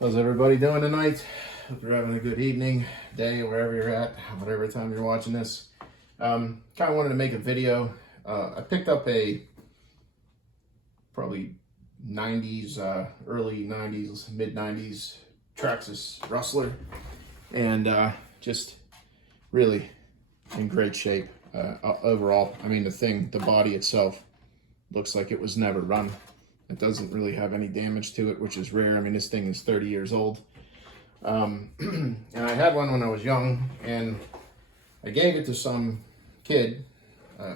How's everybody doing tonight? Hope you're having a good evening, day, wherever you're at, whatever time you're watching this. Kind of wanted to make a video. I picked up a probably 90s, early 90s, mid 90s Traxxas Rustler, and just really in great shape overall. I mean, the body itself looks like it was never run. It doesn't really have any damage to it, which is rare. I mean, this thing is 30 years old. And I had one when I was young, and I gave it to some kid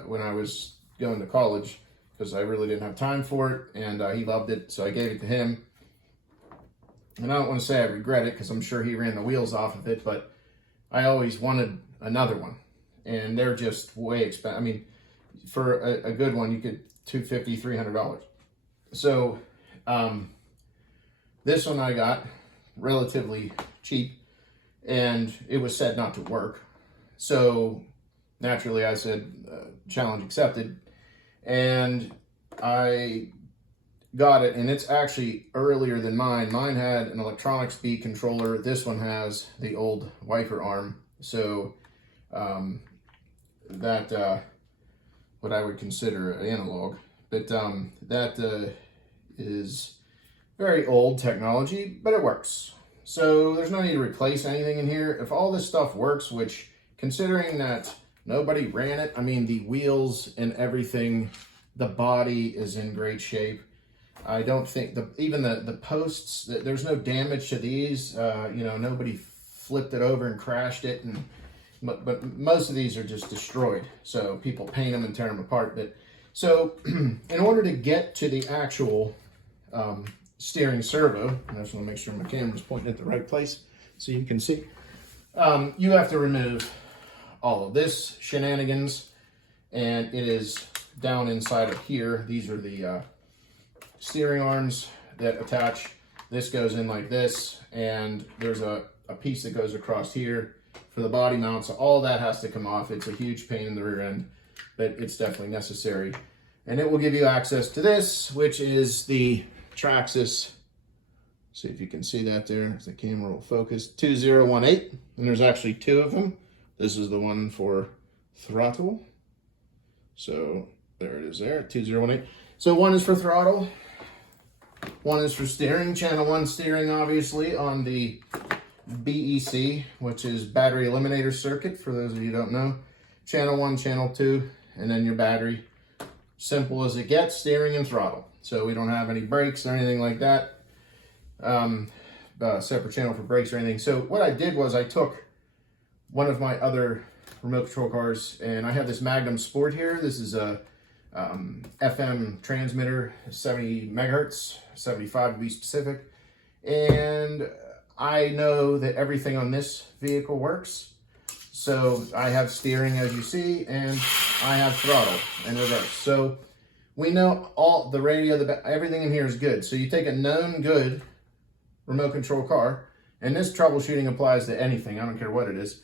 when I was going to college because I really didn't have time for it, and he loved it, so I gave it to him. And I don't want to say I regret it because I'm sure he ran the wheels off of it, but I always wanted another one, and they're just way expensive. I mean, for a good one, you could $250, $300. So this one I got relatively cheap, and it was said not to work. So naturally I said, challenge accepted, and I got it, and it's actually earlier than mine. Mine had an electronic speed controller. This one has the old wiper arm. So that what I would consider an analog, but that is very old technology, but it works. So there's no need to replace anything in here. If all this stuff works, which considering that nobody ran it, I mean, the wheels and everything, the body is in great shape. I don't think even the posts, there's no damage to these. You know, nobody flipped it over and crashed it, and but most of these are just destroyed. So people paint them and tear them apart. But so in order to get to the actual steering servo, I just want to make sure my camera's pointing at the right place so you can see. You have to remove all of this shenanigans, and it is down inside of here. These are the steering arms that attach. This goes in like this, and there's a piece that goes across here for the body mount. So all that has to come off. It's a huge pain in the rear end, but it's definitely necessary. And it will give you access to this, which is the Traxxas, see if you can see that there, if the camera will focus, 2018, and there's actually two of them. This is the one for throttle. So there it is there, 2018. So one is for throttle, one is for steering. Channel 1 steering, obviously, on the BEC, which is battery eliminator circuit, for those of you who don't know. Channel 1, channel 2, and then your battery. Simple as it gets, steering and throttle. So we don't have any brakes or anything like that. Separate channel for brakes or anything. So what I did was I took one of my other remote control cars, and I have this Magnum Sport here. This is a FM transmitter, 70 megahertz, 75 to be specific. And I know that everything on this vehicle works. So I have steering, as you see, and I have throttle and reverse. So we know all the radio, everything in here is good. So you take a known good remote control car, and this troubleshooting applies to anything. I don't care what it is,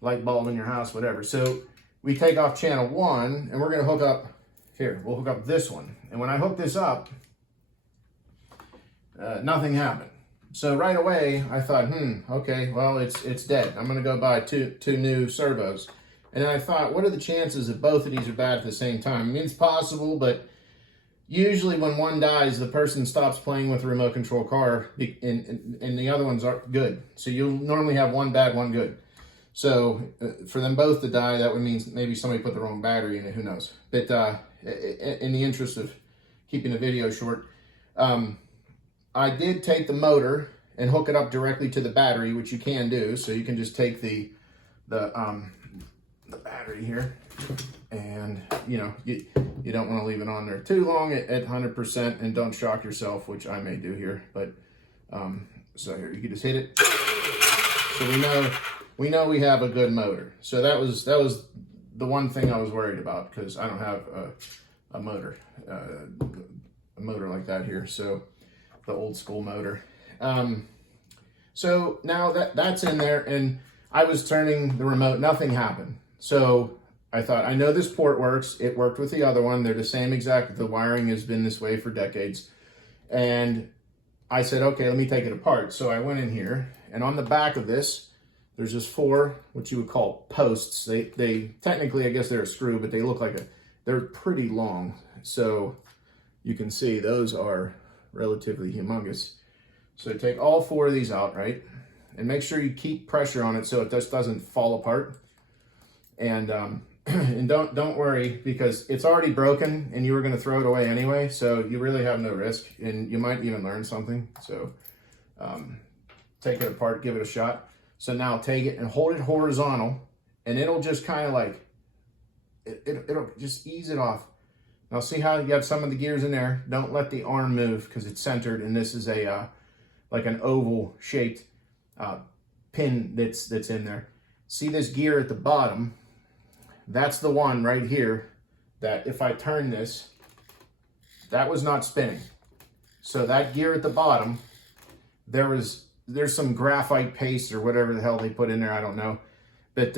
light bulb in your house, whatever. So we take off channel 1, and we're going to hook up here. We'll hook up this one. And when I hook this up, nothing happened. So right away, I thought, okay, well, it's dead. I'm going to go buy two new servos. And then I thought, what are the chances that both of these are bad at the same time? I mean, it's possible, but usually when one dies, the person stops playing with the remote control car, and the other ones are good. So you'll normally have one bad, one good. So for them both to die, that would mean maybe somebody put the wrong battery in it, who knows. But in the interest of keeping the video short, I did take the motor and hook it up directly to the battery, which you can do. So you can just take the battery here, and you know, you don't want to leave it on there too long at 100%, and don't shock yourself, which I may do here. But so here, you can just hit it. So we know we have a good motor. So that was the one thing I was worried about, because I don't have a motor like that here. So the old school motor. So now that's in there, and I was turning the remote, nothing happened. So I thought, I know this port works. It worked with the other one. They're the same exact, the wiring has been this way for decades. And I said, okay, let me take it apart. So I went in here, and on the back of this, there's just 4, what you would call posts. They technically, I guess they're a screw, but they look like they're pretty long. So you can see those are relatively humongous. So take all 4 of these out, right? And make sure you keep pressure on it so it just doesn't fall apart. And and don't worry, because it's already broken and you were going to throw it away anyway, so you really have no risk, and you might even learn something. So take it apart, give it a shot. So now take it and hold it horizontal, and it'll just kind of like it'll just ease it off. Now see how you have some of the gears in there? Don't let the arm move because it's centered, and this is a like an oval shaped pin that's in there. See this gear at the bottom? That's the one right here that if I turn this, that was not spinning. So that gear at the bottom, there's some graphite paste or whatever the hell they put in there, I don't know. But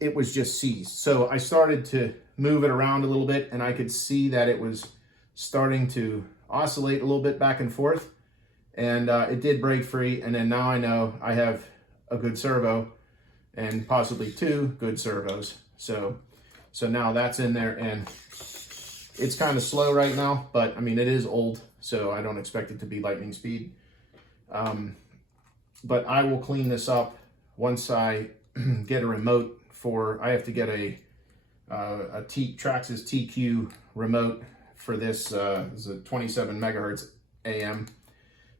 it was just seized. So I started to move it around a little bit, and I could see that it was starting to oscillate a little bit back and forth. And it did break free, and then now I know I have a good servo, and possibly 2 good servos. So now that's in there, and it's kind of slow right now, but I mean, it is old, so I don't expect it to be lightning speed. But I will clean this up once I get a remote for, I have to get a Traxxas TQ remote for this. This is a 27 megahertz AM.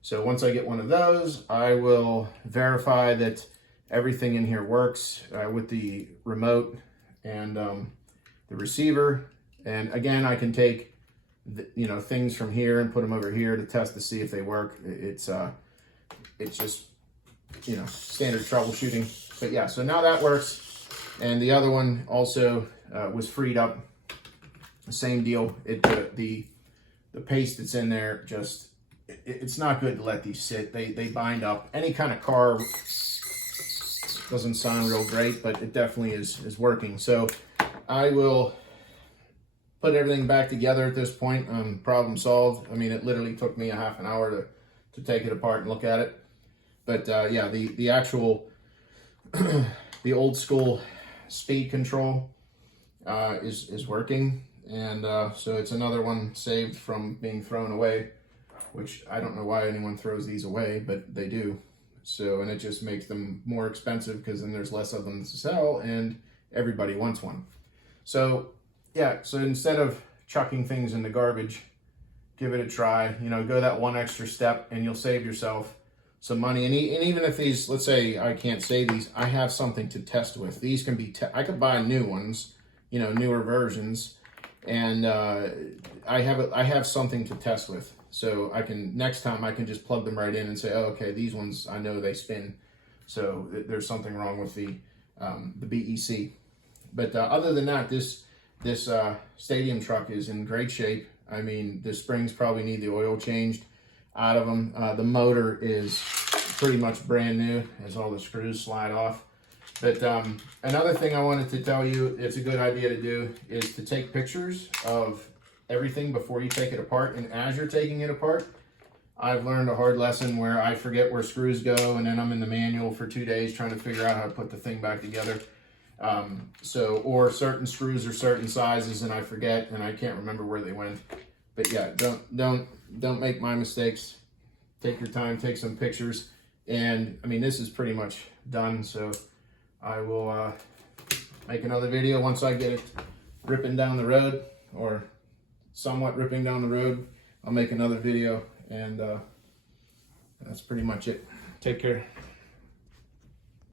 So once I get one of those, I will verify that everything in here works with the remote and the receiver. And again, I can take things from here and put them over here to test to see if they work. It's just standard troubleshooting. But yeah, so now that works. And the other one also was freed up. Same deal. The paste that's in there, just it's not good to let these sit. They bind up. Any kind of car doesn't sound real great, but it definitely is working. So I will put everything back together at this point. Problem solved. I mean, it literally took me a half an hour to take it apart and look at it. But yeah, the actual the old school speed control is working, and so it's another one saved from being thrown away, which I don't know why anyone throws these away, but they do. So, and it just makes them more expensive because then there's less of them to sell and everybody wants one. So yeah, so instead of chucking things in the garbage, give it a try, go that one extra step and you'll save yourself some money. And even if these, let's say I can't say these, I have something to test with. These can be, I could buy new ones, newer versions, and I have something to test with. So next time I can just plug them right in and say, oh, okay, these ones, I know they spin. So there's something wrong with the BEC. But other than that, this stadium truck is in great shape. I mean, the springs probably need the oil changed out of them. The motor is pretty much brand new as all the screws slide off. But another thing I wanted to tell you, it's a good idea to do, is to take pictures of everything before you take it apart. And as you're taking it apart, I've learned a hard lesson where I forget where screws go, and then I'm in the manual for 2 days trying to figure out how to put the thing back together. Or certain screws are certain sizes and I forget and I can't remember where they went. But yeah, don't make my mistakes. Take your time, take some pictures. And I mean, this is pretty much done. So I will make another video once I get it ripping down the road, or somewhat ripping down the road. I'll make another video, and that's pretty much it. Take care.